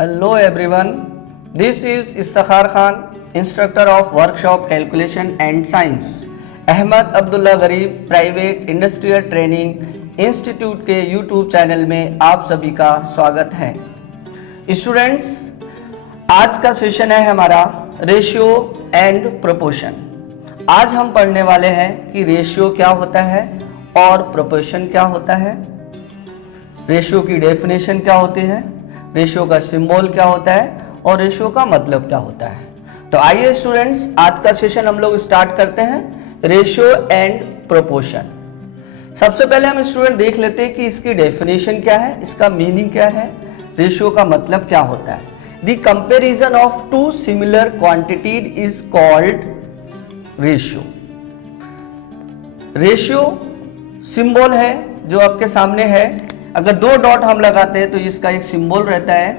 Hello everyone, this is Istakhar Khan, instructor of workshop calculation and science, Ahmad Abdullah गरीब private industrial training institute के YouTube channel में आप सभी का स्वागत है। स्टूडेंट्स, आज का सेशन है हमारा रेशियो एंड प्रोपोर्शन। आज हम पढ़ने वाले हैं कि रेशियो क्या होता है और प्रोपोर्शन क्या होता है, रेशियो की डेफिनेशन क्या होती है, रेशियो का सिंबल क्या होता है और रेशियो का मतलब क्या होता है। तो आइए स्टूडेंट्स, आज का सेशन हम लोग स्टार्ट करते हैं रेशियो एंड प्रोपोर्शन। सबसे पहले हम स्टूडेंट देख लेते हैं कि इसकी डेफिनेशन क्या है, इसका मीनिंग क्या है, रेशियो का मतलब क्या होता है। The comparison of two similar quantity is called ratio. Ratio symbol है जो आपके सामने है, अगर दो डॉट हम लगाते हैं तो इसका एक सिंबल रहता है।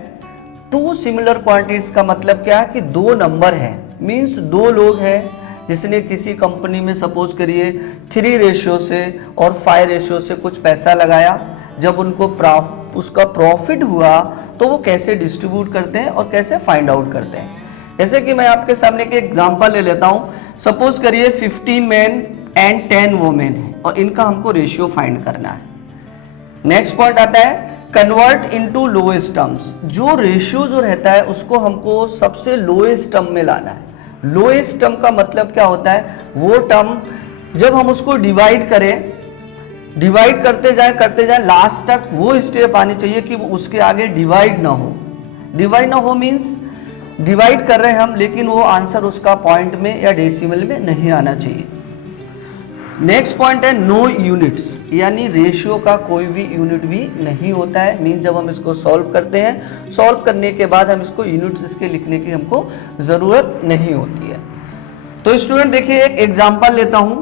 टू सिमिलर क्वांटिटीज का मतलब क्या है कि दो नंबर है, मींस दो लोग हैं जिसने किसी कंपनी में सपोज करिए 3 रेशियो से और 5 रेशियो से कुछ पैसा लगाया। जब उनको उसका प्रॉफिट हुआ तो वो कैसे डिस्ट्रीब्यूट करते हैं और कैसे फाइंड आउट करते हैं। जैसे कि मैं आपके सामने के एग्जांपल ले लेता हूँ। सपोज करिए 15 मैन एंड 10 वोमेन है और इनका हमको रेशियो फाइंड करना है। नेक्स्ट पॉइंट आता है कन्वर्ट इनटू लोएस्ट टर्म्स। जो रेशियो जो रहता है उसको हमको सबसे लोएस्ट टर्म में लाना है। लोएस्ट टर्म का मतलब क्या होता है, वो टर्म जब हम उसको डिवाइड करें, डिवाइड करते जाए लास्ट तक वो स्टेप आनी चाहिए कि वो उसके आगे डिवाइड ना हो। डिवाइड ना हो मींस डिवाइड कर रहे हैं हम, लेकिन वो आंसर उसका पॉइंट में या डेसिमल में नहीं आना चाहिए। नेक्स्ट पॉइंट है नो यूनिट्स, यानी रेशियो का कोई भी यूनिट भी नहीं होता है। मीन जब हम इसको सॉल्व करते हैं, सॉल्व करने के बाद हम इसको यूनिट्स इसके लिखने की हमको जरूरत नहीं होती है। तो स्टूडेंट देखिए, एक एग्जांपल लेता हूं,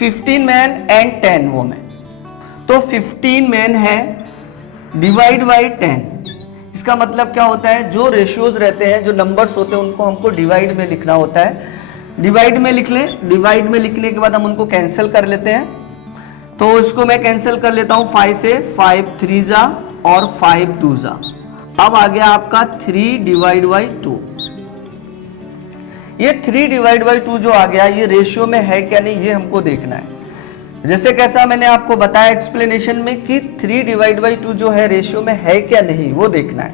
15 मैन एंड 10 वोमेन। तो 15 मैन है डिवाइड बाई 10। इसका मतलब क्या होता है, जो रेशियोज रहते हैं, जो नंबर्स होते हैं, उनको हमको डिवाइड में लिखना होता है। डिवाइड में लिख लें, डिवाइड में लिखने के बाद हम उनको कैंसिल कर लेते हैं। तो इसको मैं कैंसिल कर लेता हूं 5 से, 5 3 जा और 5 2 जा। अब आ गया आपका 3 डिवाइड बाई 2। ये 3 डिवाइड बाई 2 जो आ गया, ये रेशियो में है क्या नहीं, ये हमको देखना है। जैसे कैसा मैंने आपको बताया एक्सप्लेनेशन में कि 3 डिवाइड बाई 2 जो है रेशियो में है क्या नहीं, वो देखना है।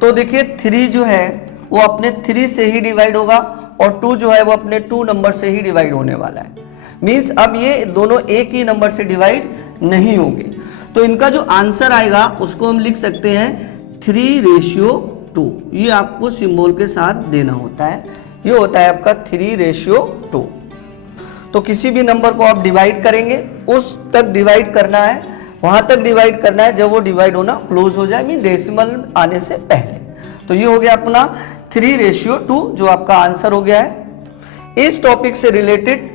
तो देखिए 3 जो है वो अपने 3 से ही डिवाइड होगा और 2 जो है वो अपने 2 नंबर से ही डिवाइड होने वाला है। मींस अब ये दोनों एक ही नंबर से डिवाइड नहीं होंगे। तो इनका जो आंसर आएगा उसको हम लिख सकते हैं 3:2। ये आपको सिंबल के साथ देना होता है। ये होता है आपका 3:2। तो किसी भी नंबर को आप डिवाइड करेंगे, उस तक डिवाइड करना है, वहां तक डिवाइड करना है जब वो डिवाइड होना क्लोज हो जाए, मीन डेसिमल आने से पहले। तो ये हो गया अपना 3:2 जो आपका आंसर हो गया है। इस टॉपिक से रिलेटेड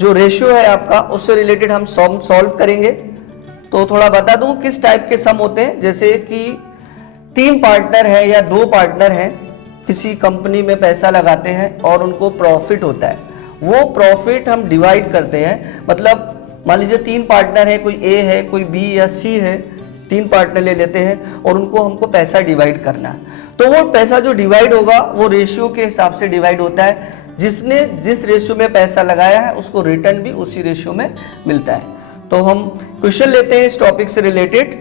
जो रेशियो है आपका, उससे रिलेटेड हम सॉल्व करेंगे। तो थोड़ा बता दूं किस टाइप के सम होते हैं। जैसे कि 3 पार्टनर है या 2 पार्टनर है, किसी कंपनी में पैसा लगाते हैं और उनको प्रॉफिट होता है। वो प्रॉफिट हम डिवाइड करते हैं। मतलब मान लीजिए 3 पार्टनर है, कोई ए है, कोई बी या सी है, 3 पार्टनर ले लेते हैं और उनको हमको पैसा डिवाइड करना है। तो वो पैसा जो डिवाइड होगा वो रेशियो के हिसाब से डिवाइड होता है। जिसने जिस रेशियो में पैसा लगाया है उसको रिटर्न भी उसी रेशियो में मिलता है। तो हम क्वेश्चन लेते हैं इस टॉपिक से रिलेटेड।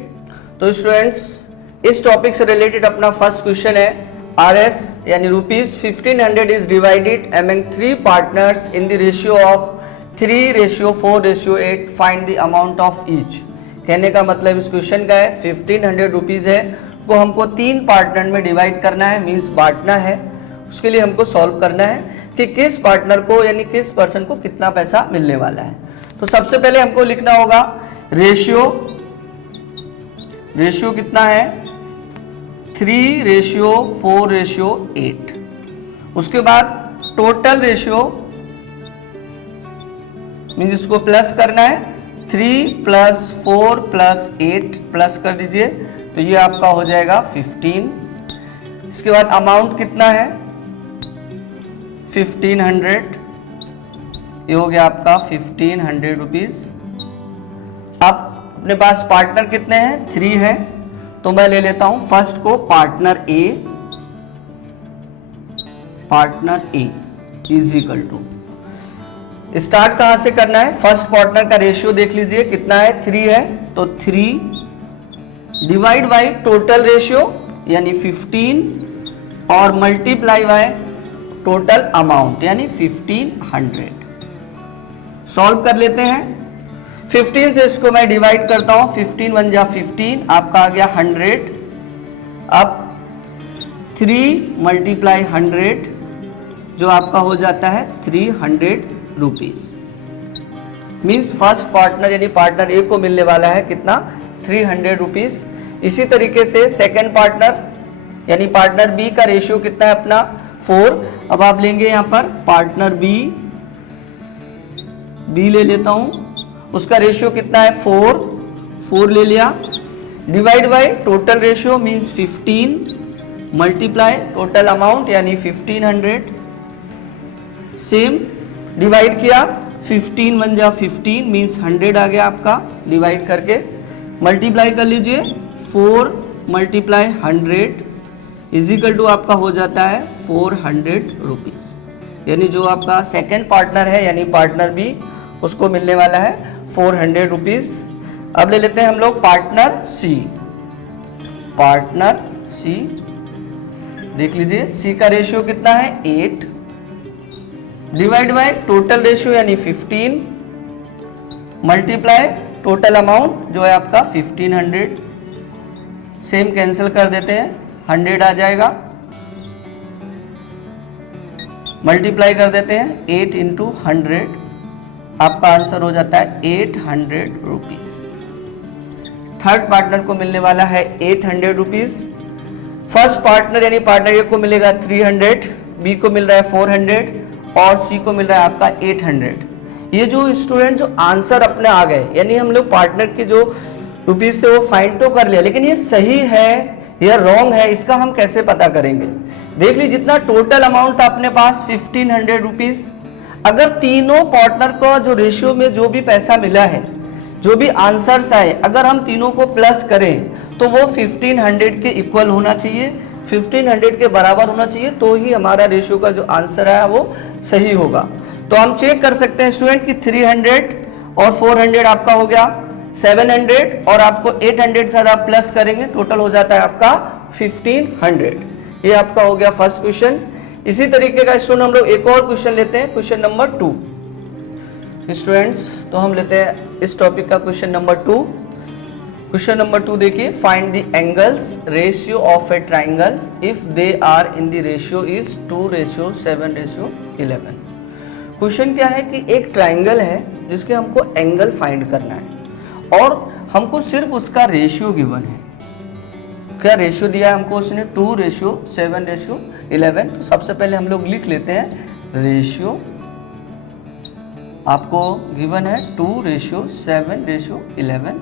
तो स्टूडेंट्स, इस टॉपिक से रिलेटेड अपना फर्स्ट क्वेश्चन है RS यानी ₹1500 is divided among 3 partners in the ratio of 3:4:8। Find the amount of each. कहने का मतलब इस क्वेश्चन का है 1500 रुपीज है, को हमको 3 पार्टनर में डिवाइड करना है, मींस बांटना है। उसके लिए हमको सॉल्व करना है कि किस पार्टनर को यानी किस पर्सन को कितना पैसा मिलने वाला है। तो सबसे पहले हमको लिखना होगा रेशियो। रेशियो कितना है 3:4:8। उसके बाद टोटल रेशियो मींस इसको प्लस करना है, 3 + 4 + 8 प्लस कर दीजिए तो ये आपका हो जाएगा 15। इसके बाद अमाउंट कितना है 1500, ये हो गया आपका 1500 रुपीज। अब अपने पास पार्टनर कितने हैं 3 है, तो मैं ले लेता हूं फर्स्ट को partner A is equal to, start कहां से करना है, फर्स्ट पार्टनर का रेशियो देख लीजिए कितना है, 3 है, तो 3 डिवाइड बाई टोटल रेशियो यानी 15 और मल्टीप्लाई बाय टोटल अमाउंट यानी 1500। सॉल्व कर लेते हैं। 15 से इसको मैं डिवाइड करता हूं, 15 1 जा 15, आपका आ गया 100। अब 3 मल्टीप्लाई 100 जो आपका हो जाता है 300 रुपीज। मीन्स फर्स्ट पार्टनर यानी पार्टनर ए को मिलने वाला है कितना, 300 रुपीज। इसी तरीके से सेकेंड पार्टनर यानी पार्टनर बी का रेशियो कितना है अपना 4। अब आप लेंगे यहां पर पार्टनर बी ले लेता हूं, उसका रेशियो कितना है 4 ले लिया, divide by total ratio means 15 multiply total amount यानी 1500। सेम डिवाइड किया, 15 1 जा 15 मीन्स 100 आ गया आपका, डिवाइड करके मल्टीप्लाई कर लीजिए, 4 मल्टीप्लाई 100 इज इक्वल टू आपका हो जाता है 400 रुपीज। यानी जो आपका सेकेंड पार्टनर है यानी पार्टनर बी, उसको मिलने वाला है 400 रुपीज। अब ले लेते हैं हम लोग पार्टनर सी देख लीजिए, सी का रेशियो कितना है 8 डिवाइड बाय टोटल रेशियो यानी 15 मल्टीप्लाई टोटल अमाउंट जो है आपका 1500। सेम कैंसिल कर देते हैं, 100 आ जाएगा, मल्टीप्लाई कर देते हैं 8 इंटू 100, आपका आंसर हो जाता है 800 रुपीज। थर्ड पार्टनर को मिलने वाला है 800 रुपीज। फर्स्ट पार्टनर यानी पार्टनर ए को मिलेगा 300, बी को मिल रहा है 400 और सी को मिल रहा है आपका 800। ये जो स्टूडेंट जो आंसर अपने आ गए, यानी हम लोग पार्टनर के जो रुपीज थे वो फाइंड तो कर लिया, लेकिन ये सही है या रॉन्ग है इसका हम कैसे पता करेंगे। देख लीजिए जितना टोटल अमाउंट अपने पास 1500 रुपीज, अगर तीनों पार्टनर को जो रेशियो में जो भी पैसा मिला है, जो भी आंसर्स आए, अगर हम तीनों को प्लस करें तो वो 1500 के इक्वल होना चाहिए, 1500 के बराबर होना चाहिए, तो ही हमारा रेशियो का जो आंसर आया वो सही होगा। तो हम चेक कर सकते हैं स्टूडेंट कि 300 और 400 आपका हो गया 700 और आपको 800 से आप प्लस करेंगे टोटल हो जाता है आपका 1500। ये आपका हो गया फर्स्ट क्वेश्चन। इसी तरीके का स्टूडेंट हम लोग एक और क्वेश्चन लेते हैं, क्वेश्चन नंबर 2 स्टूडेंट्स। तो हम लेते हैं इस टॉपिक का क्वेश्चन नंबर 2। क्वेश्चन नंबर 2 देखिए, find the angles ratio of a triangle if they are in the ratio is 2:7:11। Question क्या है कि एक ट्राइंगल है जिसके हमको एंगल फाइंड करना है और हमको सिर्फ उसका रेशियो गिवन है। क्या रेशियो दिया है हमको उसने 2:7:11। तो सबसे पहले हम लोग लिख लेते हैं रेशियो, आपको गिवन है 2:7:11।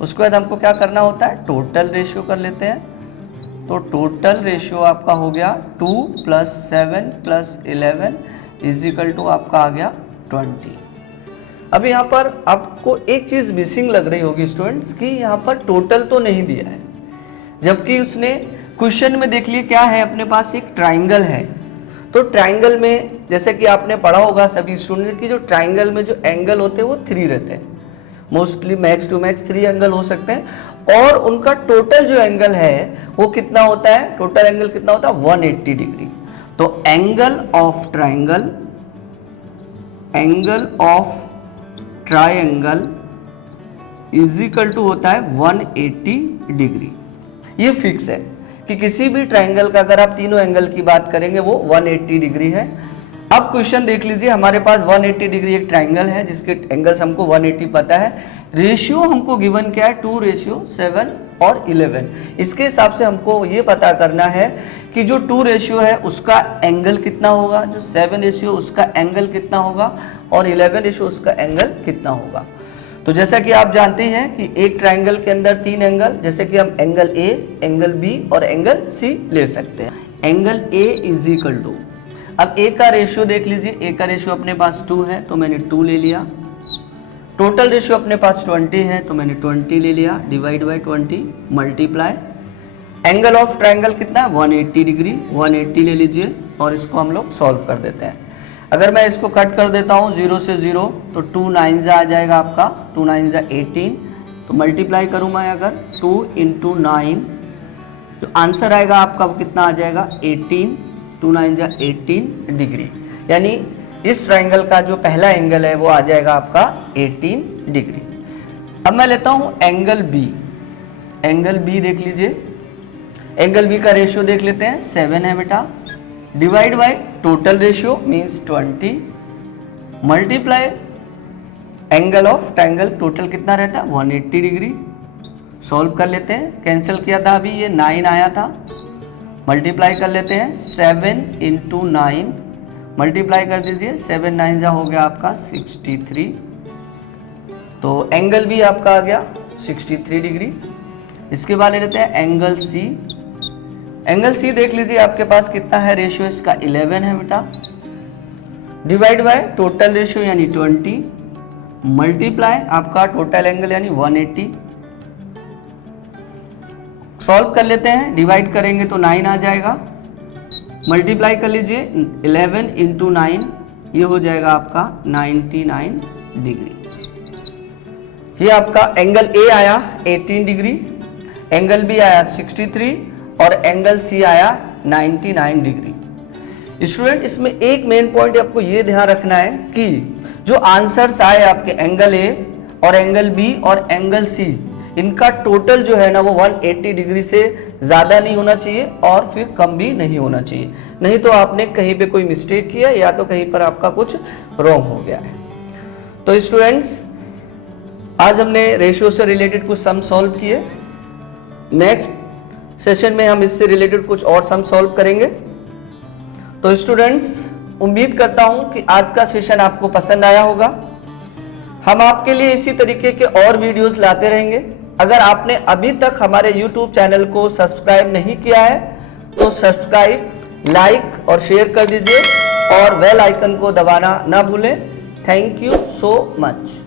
उसके बाद हमको क्या करना होता है, टोटल रेशियो कर लेते हैं। तो टोटल रेशियो आपका हो गया 2 + 7 + 11 इज इक्वल टू आपका आ गया 20। अब यहाँ पर आपको एक चीज़ मिसिंग लग रही होगी स्टूडेंट्स कि यहाँ पर टोटल तो नहीं दिया है, जबकि उसने क्वेश्चन में देख लिए क्या है अपने पास एक ट्राइंगल है। तो ट्राइंगल में जैसे कि आपने पढ़ा होगा सभी स्टूडेंट की, जो ट्राइंगल में जो एंगल होते हैं वो 3 रहते हैं, mostly max to max 3 angle हो सकते हैं, और उनका टोटल जो एंगल है वो कितना होता है, टोटल एंगल कितना होता है 180 डिग्री। तो angle of triangle, angle of triangle is equal to होता है 180 डिग्री। ये फिक्स है कि किसी भी ट्राइंगल का अगर आप तीनों एंगल की बात करेंगे वो 180 डिग्री है। अब क्वेश्चन देख लीजिए, हमारे पास 180 डिग्री एक ट्राइंगल है जिसके एंगल्स हमको 180 पता है, रेशियो हमको गिवन क्या है 2:7 और 11। इसके हिसाब से हमको ये पता करना है कि जो 2 रेशियो है उसका एंगल कितना होगा, जो 7 रेशियो उसका एंगल कितना होगा और 11 रेशियो उसका एंगल कितना होगा। तो जैसा कि आप जानते हैं कि एक ट्राइंगल के अंदर 3 एंगल, जैसे कि हम एंगल ए, एंगल बी और एंगल सी ले सकते हैं। Angle A is equal to, अब ए का रेशियो देख लीजिए, ए का रेशियो अपने पास 2 है तो मैंने 2 ले लिया, टोटल रेशियो अपने पास 20 है तो मैंने 20 ले लिया, divide by 20 multiply angle of triangle कितना है 180 डिग्री, 180 ले लीजिए और इसको हम लोग सॉल्व कर देते हैं। अगर मैं इसको कट कर देता हूँ 0 से 0 तो 2 9 आ जाएगा आपका, 2 9 18, तो मल्टीप्लाई करूँ मैं अगर 2 × 9 तो आंसर आएगा आपका कितना आ जाएगा 18, 2 9 18 डिग्री। यानी इस ट्रायंगल का जो पहला एंगल है वो आ जाएगा आपका 18 डिग्री। अब मैं लेता हूँ एंगल बी, एंगल बी देख लीजिए, एंगल बी का रेशियो देख लेते हैं 7 है बेटा, divide by total ratio means 20 multiply angle of triangle total कितना रहता है 180 डिग्री। सॉल्व कर लेते हैं, कैंसिल किया था अभी ये 9 आया था, मल्टीप्लाई कर लेते हैं 7 × 9 मल्टीप्लाई कर दीजिए, 7 9 हो गया आपका 63, तो एंगल भी आपका आ गया 63 डिग्री। इसके बाद ले लेते हैं एंगल सी, एंगल सी देख लीजिए आपके पास कितना है रेशियो इसका 11 है बेटा, डिवाइड बाय टोटल रेशियो यानी 20 मल्टीप्लाई आपका टोटल एंगल यानी 180। सॉल्व कर लेते हैं, डिवाइड करेंगे तो 9 आ जाएगा, मल्टीप्लाई कर लीजिए 11 × 9 ये हो जाएगा आपका 99 डिग्री। ये आपका एंगल ए आया 18 डिग्री, एंगल बी आया 63 और एंगल सी आया 99 डिग्री। स्टूडेंट इसमें एक मेन पॉइंट आपको ये ध्यान रखना है कि जो आंसर्स आए आपके एंगल ए और एंगल बी और एंगल सी, इनका टोटल जो है ना वो 180 डिग्री से ज़्यादा नहीं होना चाहिए और फिर कम भी नहीं होना चाहिए, नहीं तो आपने कहीं पे कोई मिस्टेक किया या तो कहीं पर आपका कुछ रॉन्ग हो गया है। तो स्टूडेंट्स आज हमने रेशियो से रिलेटेड कुछ सम सॉल्व किए, नेक्स्ट सेशन में हम इससे रिलेटेड कुछ और सम सॉल्व करेंगे। तो स्टूडेंट्स उम्मीद करता हूं कि आज का सेशन आपको पसंद आया होगा। हम आपके लिए इसी तरीके के और वीडियोस लाते रहेंगे। अगर आपने अभी तक हमारे YouTube चैनल को सब्सक्राइब नहीं किया है तो सब्सक्राइब, लाइक और शेयर कर दीजिए और बेल आइकन को दबाना ना भूलें। Thank you so much.